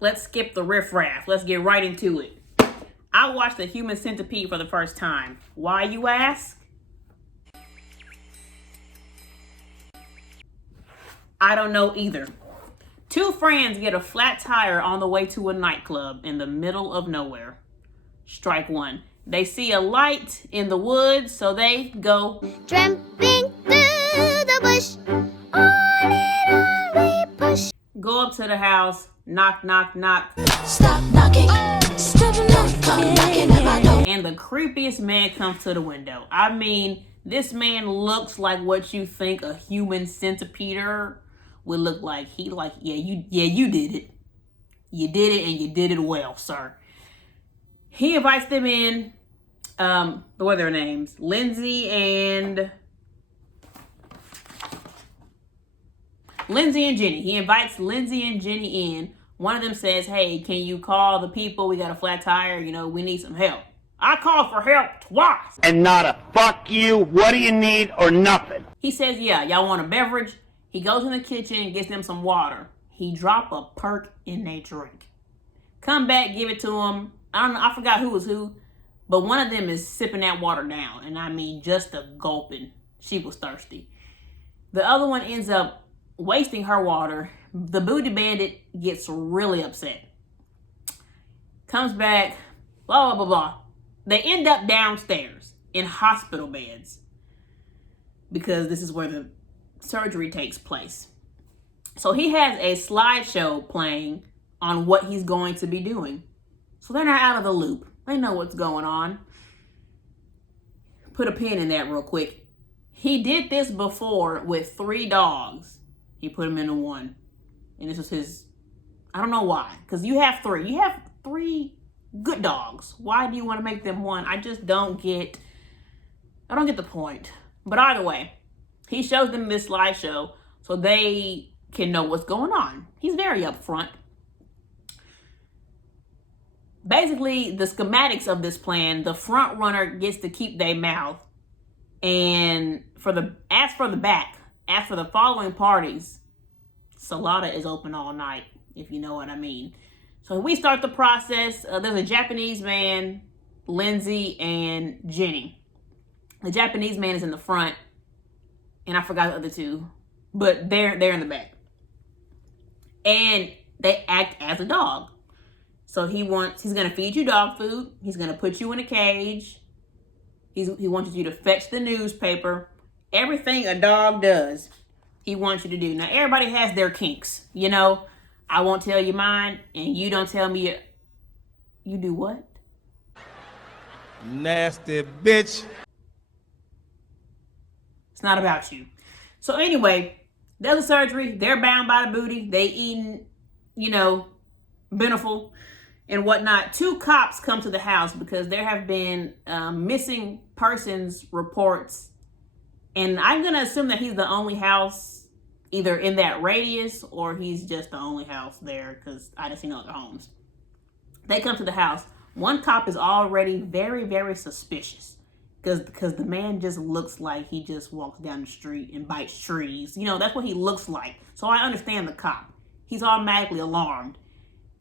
let's skip the riffraff. Let's get right into it. I watched the Human Centipede for the first time. Why, you ask? I don't know either. Two friends get a flat tire on the way to a nightclub in the middle of nowhere. Strike one. They see a light in the woods, so they go tramping through the bush. On and on we push. Go up to the house, knock, knock, knock. Stop knocking. Stop knocking at my door. And the creepiest man comes to the window. I mean, this man looks like what you think a human centipede would look like. Yeah, you did it. You did it, and you did it well, sir. He invites them in. What are their names? Lindsay and Jenny. He invites Lindsay and Jenny in. One of them says, hey, can you call the people? We got a flat tire. We need some help. I called for help twice. And not a fuck you, what do you need, or nothing. He says, yeah, y'all want a beverage? He goes in the kitchen, gets them some water. He drop a perk in their drink. Come back, give it to him. I don't know, I forgot who was who, but one of them is sipping that water down. And I mean, just a gulping. She was thirsty. The other one ends up wasting her water. The booty bandit gets really upset. Comes back, blah, blah, blah, blah. They end up downstairs in hospital beds because this is where the surgery takes place. So he has a slideshow playing on what he's going to be doing. So they're not out of the loop. They know what's going on. Put a pin in that real quick. He did this before with 3 dogs. He put them into one. And this was his, I don't know why. Because you have 3. You have 3 good dogs. Why do you want to make them one? I don't get the point. But either way, he shows them this slideshow so they can know what's going on. He's very upfront. Basically, the schematics of this plan, the front runner gets to keep their mouth. And as for the following parties, Salada is open all night, if you know what I mean. So we start the process. There's a Japanese man, Lindsay, and Jenny. The Japanese man is in the front, and I forgot the other 2, but they're in the back. And they act as a dog. So he's gonna feed you dog food. He's gonna put you in a cage. He wants you to fetch the newspaper. Everything a dog does, he wants you to do. Now everybody has their kinks, I won't tell you mine, and you don't tell me you do what? Nasty bitch. It's not about you. So anyway, there's a surgery. They're bound by the booty. They eating, Beneful and whatnot. 2 cops come to the house because there have been missing persons reports. And I'm going to assume that he's the only house either in that radius or he's just the only house there because I didn't see no other homes. They come to the house. One cop is already very, very suspicious because the man just looks like he just walks down the street and bites trees. That's what he looks like. So I understand the cop. He's automatically alarmed.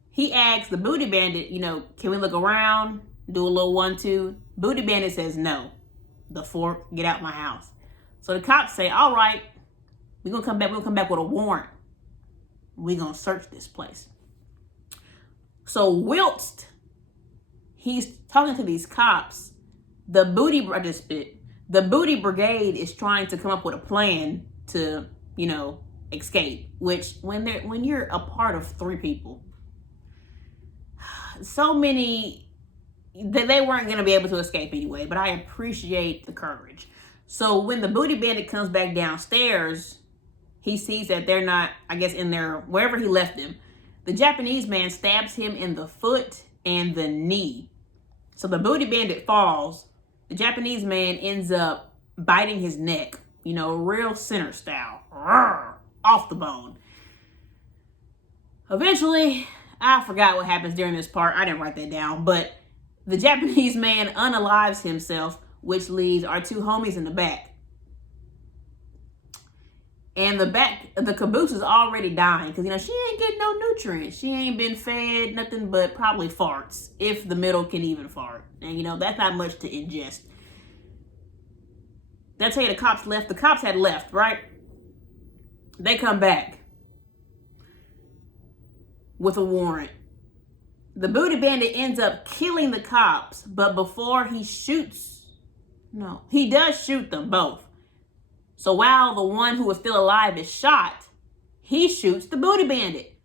He asks the booty bandit, can we look around, do a little 1-2? Booty bandit says no. The fork, get out my house. So the cops say, all right, we're going to come back. We'll come back with a warrant. We're going to search this place. So whilst he's talking to these cops, the booty brigade is trying to come up with a plan to, escape. Which when you're a part of 3 people, so many that they weren't going to be able to escape anyway. But I appreciate the courage. So when the booty bandit comes back downstairs, he sees that they're not, I guess, in there wherever he left them. The Japanese man stabs him in the foot and the knee. So the booty bandit falls. The Japanese man ends up biting his neck, real center style, off the bone. Eventually, I forgot what happens during this part. I didn't write that down, but the Japanese man unalives himself, which leaves our 2 homies in the back. And the caboose is already dying because, you know, she ain't getting no nutrients. She ain't been fed nothing but probably farts, if the middle can even fart. And, you know, that's not much to ingest. That's how the cops left. The cops had left, right? They come back with a warrant. The booty bandit ends up killing the cops, but before he shoots, no, he does shoot them both. So while the one who is still alive is shot, he shoots the booty bandit.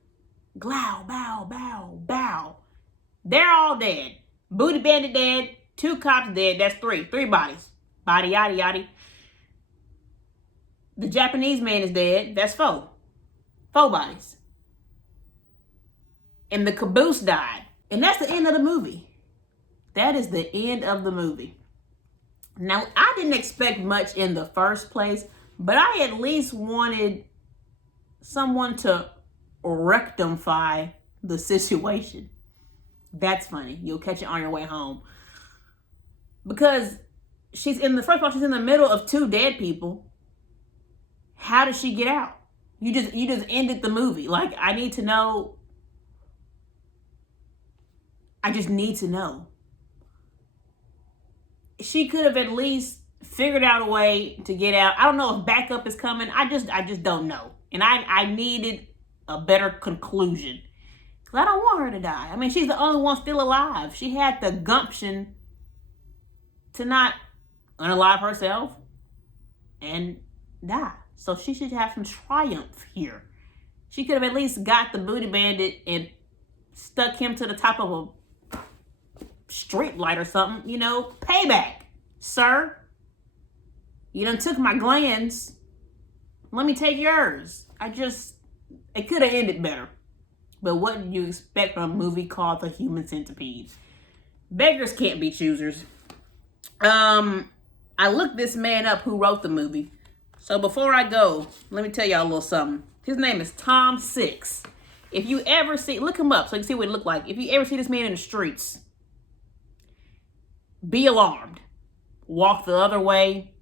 Glow, bow, bow, bow. They're all dead. Booty bandit dead. 2 cops dead. That's 3. 3 bodies. Body, yaddy, yaddy. The Japanese man is dead. That's 4. 4 bodies. And the caboose died. And that's the end of the movie. That is the end of the movie. Now, I didn't expect much in the first place, but I at least wanted someone to rectify the situation. That's funny. You'll catch it on your way home. Because she's in the middle of 2 dead people. How did she get out? You just ended the movie. Like, I need to know. I just need to know. She could have at least figured out a way to get out. I don't know if backup is coming. I just don't know. And I needed a better conclusion. Because I don't want her to die. I mean, she's the only one still alive. She had the gumption to not unalive herself and die. So she should have some triumph here. She could have at least got the booty bandit and stuck him to the top of a street light or something, you know. Payback, sir. You done took my glands. Let me take yours. It could have ended better. But what did you expect from a movie called The Human Centipede? Beggars can't be choosers. I looked this man up who wrote the movie. So before I go, let me tell y'all a little something. His name is Tom Six. If you ever see, look him up so you can see what it looked like. If you ever see this man in the streets, be alarmed. Walk the other way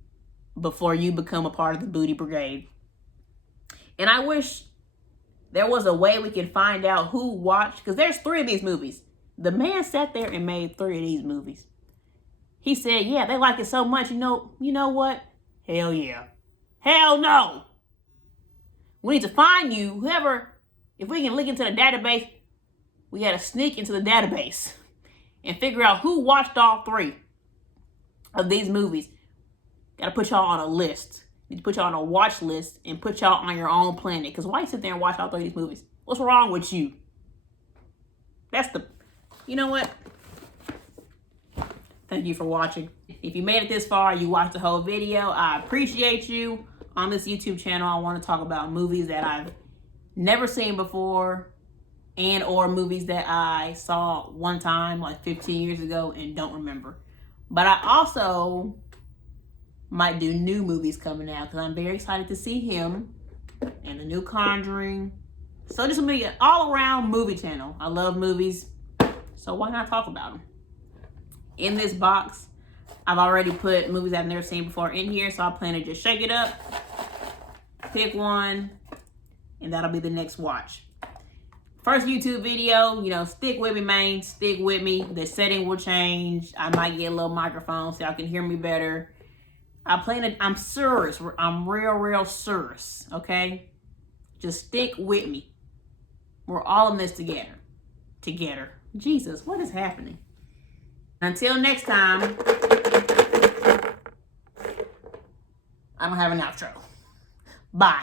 before you become a part of the booty brigade. And I wish there was a way we can find out who watched, because there's 3 of these movies. The man sat there and made 3 of these movies. He said, yeah, they like it so much. You know what? Hell yeah. Hell no. We need to find you, whoever, if we can look into the database, we got to sneak into the database and figure out who watched all 3 of these movies. Got to put y'all on a list. Need to put y'all on a watch list and put y'all on your own planet. Because why you sit there and watch all 3 of these movies? What's wrong with you? You know what? Thank you for watching. If you made it this far, you watched the whole video, I appreciate you. On this YouTube channel, I want to talk about movies that I've never seen before and or movies that I saw one time like 15 years ago and don't remember. But I also might do new movies coming out because I'm very excited to see him and the new Conjuring. So this will be an all-around movie channel. I love movies, so why not talk about them? In this box, I've already put movies I've never seen before in here, so I plan to just shake it up, pick one, and that'll be the next watch. First YouTube video, you know, stick with me, man. Stick with me. The setting will change. I might get a little microphone so y'all can hear me better. I'm serious. I'm real serious, okay? Just stick with me. We're all in this together. Jesus, what is happening? Until next time, I don't have an outro. Bye.